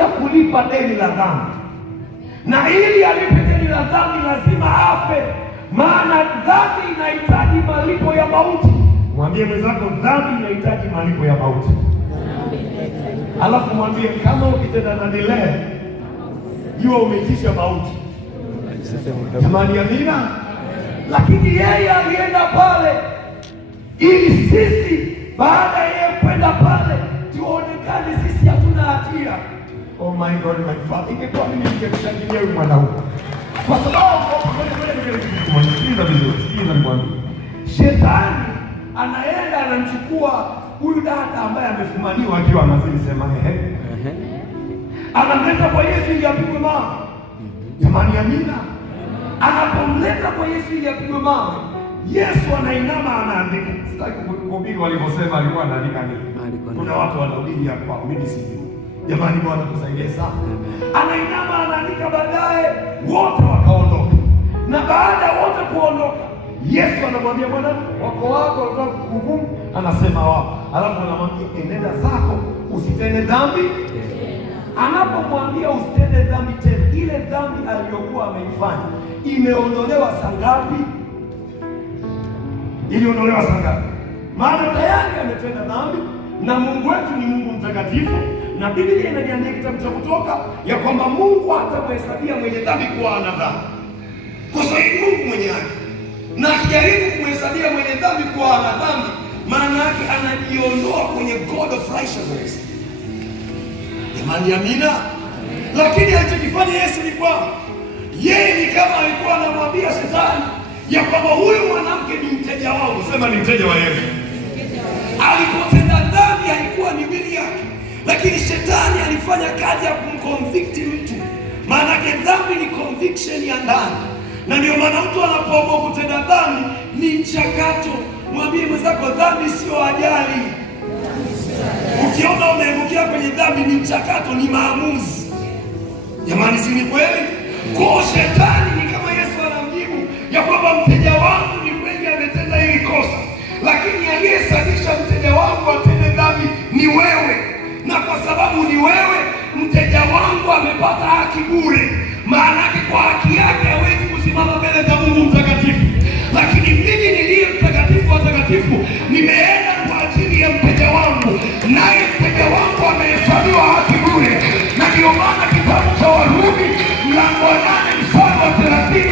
amekuja kulipa deni la dhambi, na ili alipe deni la dhambi lazima afe, maana dhambi inahitaji malipo ya mauti. Mwambie mwenzako, dhambi inahitaji malipo ya mauti. Alafu mwambie, kama ukitenda dhambi leo, jua umeitisha mauti. Jamani, amina. Lakini yeye alienda pale ili sisi baada ya kwenda pale tuonekane sisi hatuna hatia. Oh my God, my Father, ingekuwa mimi ningemshangilia huyu mwanaume, kwa sababu sikiliza vizuri, sikiliza nikwambie, shetani anaenda anamchukua huyu dada ambaye amefumaniwa akiwa anazini, sema anamleta kwa Yesu ili apigwe mawe. Jamani, amina. Anapomleta kwa Yesu ili apigwe mawe, Yesu anainama anaandika. Sitaki kuhubiri walivyosema alikuwa anaandika nini. Kuna watu wanahubiri hapa, mimi sijui. Jamani, Bwana tusaidie sana. Anainama anaandika, baadaye wote wakaondoka. Na baada ya wote kuondoka, Yesu anamwambia, bwana wako wanataka kukuhukumu, anasema wapo. Alafu anamwambia, enenda zako usitende dhambi. Anapomwambia usitende dhambi tena, ile dhambi aliyokuwa ameifanya imeondolewa saa ngapi? Iliondolewa saa ngapi? Maana tayari ametenda dhambi, na Mungu wetu ni Mungu mtakatifu, na Biblia inaniambia kitabu cha Kutoka ya kwamba Mungu hatamhesabia mwenye dhambi kuwa ana dhambi, kwa sababu Mungu mwenye haki, na akijaribu kumhesabia mwenye dhambi kuwa ana dhambi, maana yake anajiondoa kwenye God of righteousness. Jamani, amina. Lakini alichokifanya Yesu ni kwamba yeye ni kama alikuwa anamwambia shetani ya kwamba huyu mwanamke ni mteja wangu. Sema ni mteja wa Yesu. Alipotenda dhambi alikuwa ni mwili yake, lakini shetani alifanya kazi ya kumconvict mtu. Maana yake dhambi ni conviction ya ndani, na ndio maana mtu anapoamua kutenda dhambi ni mchakato. Mwambie mwenzako, dhambi sio ajali. Ukiona umeangukia kwenye dhambi ni mchakato, ni maamuzi. Jamani, si ni kweli? Kwa shetani ni kama Yesu anamjibu ya kwamba mteja wangu ni kweli ametenda hili kosa, lakini aliyesababisha mteja wangu atende dhambi ni wewe, na kwa sababu ni wewe, mteja wangu amepata haki bure. Maana yake kwa haki yake hawezi kusimama mbele za Mungu mtakatifu, lakini mimi niliye mtakatifu wa takatifu nimeenda kwa ajili ya mteja wangu, naye mteja wangu amehesabiwa haki bure. Na ndio maana kitabu cha Warumi mlango wa 8 mstari wa 30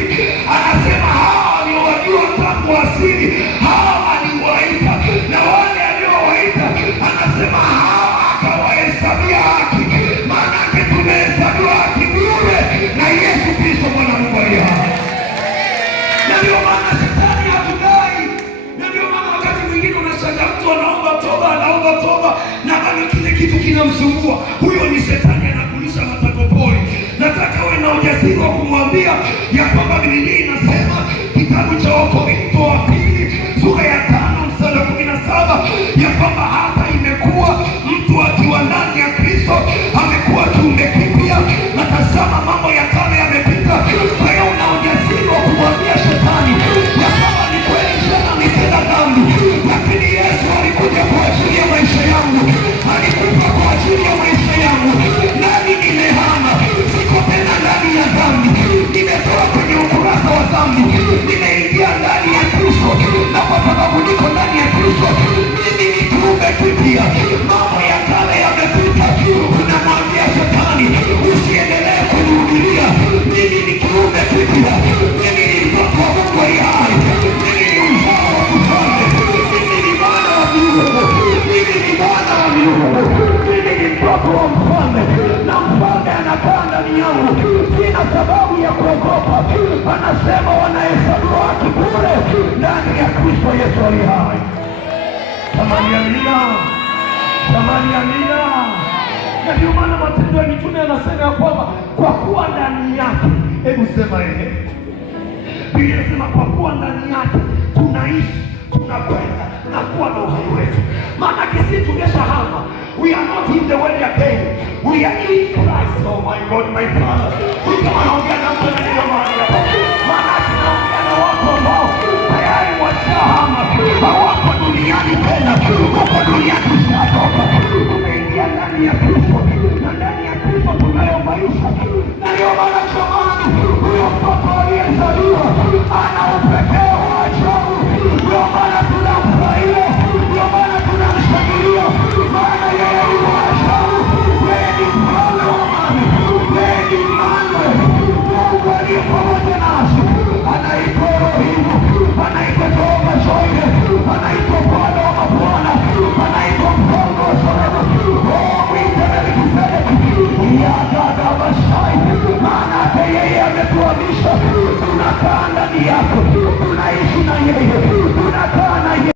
anasema, hawa waliowajua tangu asili hawa aliwaita, na wale aliowaita anasema hawa akawahesabia haki. Maana yake tumehesabiwa haki bure na Yesu Kristo Bwana Mungu aliye hai. Na ndio maana shetani hatudai, na ndio maana wakati mwingine unashangaa mtu anaomba toba na bado kile kitu kinamsumbua. Huyo ni shetani anakulisha matakopori. Nataka uwe na ujasiri wa kumwambia ya kwamba Biblia inasema kitabu cha Wakorintho wa pili sura ya 5 mstari wa 17 ya kwamba hata imekuwa mtu akiwa ndani ya Kristo amekuwa kiumbe kipya, na tazama mambo ya kale yamepita. Kwa hiyo una ujasiri wa kumwambia shetani ya kwamba ni kweli sana nitenda dhambi, lakini Yesu alikuja kwa ajili ya maisha yangu, alikufa kwa ajili ya maisha yangu, nami nimehama, siko tena ndani ya dhambi, nimetoka kwenye ukurasa wa dhambi, nimeingia ndani ya Kristo, na kwa sababu niko ndani ya Kristo mimi ni kiumbe kipya, mambo ya kale yamepita. Unamwambia shetani usiendelee kunihubiria, mimi ni kiumbe kipya, mimi ni mtoto wa Mungu aliye hai, mimi ni uzao wa kifalme, mimi ni mwana wa Mungu, mimi ni mwana wa Mungu, mimi ni mtoto wa mfalme, na mfalme anakaa ndani yangu. Sina sababu ya kuogopa. Anasema wanahesabiwa haki bure ndani ya Kristo Yesu aliye hai. Tamani amina, tamani amina. Na ndio maana Matendo ya Mitume yanasema ya kwamba kwa kuwa ndani yake, hebu sema Biblia inasema kwa kuwa ndani yake tunaishi, tunakwenda na kuwa na uhai wetu. Maana sisi tumeshahama. We are not in the world again. We are in Christ. Oh my God, my Father. Tunaongea na mtu aliye mahali hapa. Maana tunaongea na watu ambao tayari washahama, hawako duniani tena, wako duniani sasa. Tumeingia ndani ya Kristo, na ndani ya Kristo huyu ana